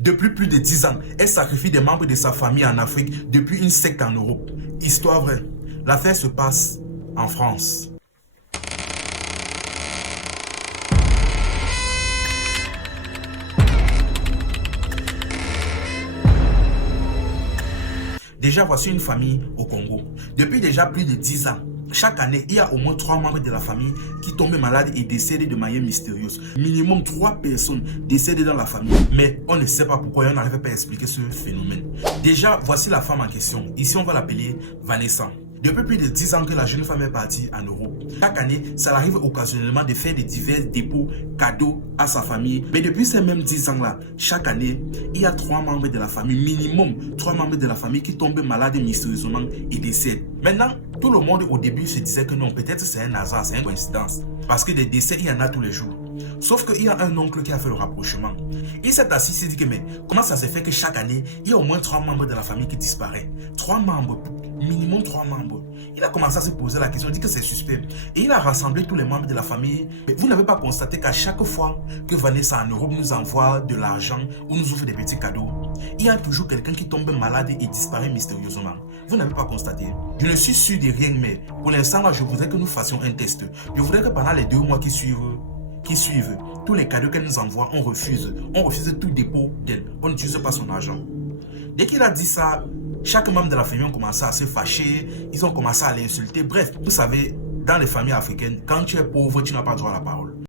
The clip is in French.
Depuis plus de 10 ans, elle sacrifie des membres de sa famille en Afrique depuis une secte en Europe. Histoire vraie. L'affaire se passe en France. Déjà, voici une famille au Congo. Depuis déjà plus de 10 ans, chaque année, il y a au moins 3 membres de la famille qui tombent malades et décèdent de manière mystérieuse. Minimum 3 personnes décèdent dans la famille. Mais on ne sait pas pourquoi et on n'arrive pas à expliquer ce phénomène. Déjà, voici la femme en question. Ici, on va l'appeler Vanessa. Depuis plus de 10 ans que la jeune femme est partie en Europe. Chaque année, ça arrive occasionnellement de faire de divers dépôts, cadeaux à sa famille. Mais depuis ces mêmes 10 ans-là, chaque année, il y a 3 membres de la famille, minimum 3 membres de la famille qui tombent malades mystérieusement et décèdent. Maintenant, tout le monde au début se disait que non, peut-être c'est un hasard, c'est une coïncidence. Parce que des décès, il y en a tous les jours. Sauf qu'il y a un oncle qui a fait le rapprochement. Il s'est assis, il s'est dit que mais comment ça se fait que chaque année, il y a au moins 3 membres de la famille qui disparaissent. 3 membres, minimum 3 membres. Il a commencé à se poser la question, il dit que c'est suspect. Et il a rassemblé tous les membres de la famille. Mais vous n'avez pas constaté qu'à chaque fois que Vanessa en Europe nous envoie de l'argent ou nous offre des petits cadeaux, il y a toujours quelqu'un qui tombe malade et disparaît mystérieusement. Vous n'avez pas constaté? Je ne suis sûr de rien, mais pour l'instant, là, je voudrais que nous fassions un test. Je voudrais que pendant les 2 mois qui suivent, tous les cadeaux qu'elle nous envoie, on refuse. On refuse tout dépôt d'elle. On n'utilise pas son argent. Dès qu'il a dit ça, chaque membre de la famille a commencé à se fâcher. Ils ont commencé à l'insulter. Bref, vous savez, dans les familles africaines, quand tu es pauvre, tu n'as pas droit à la parole.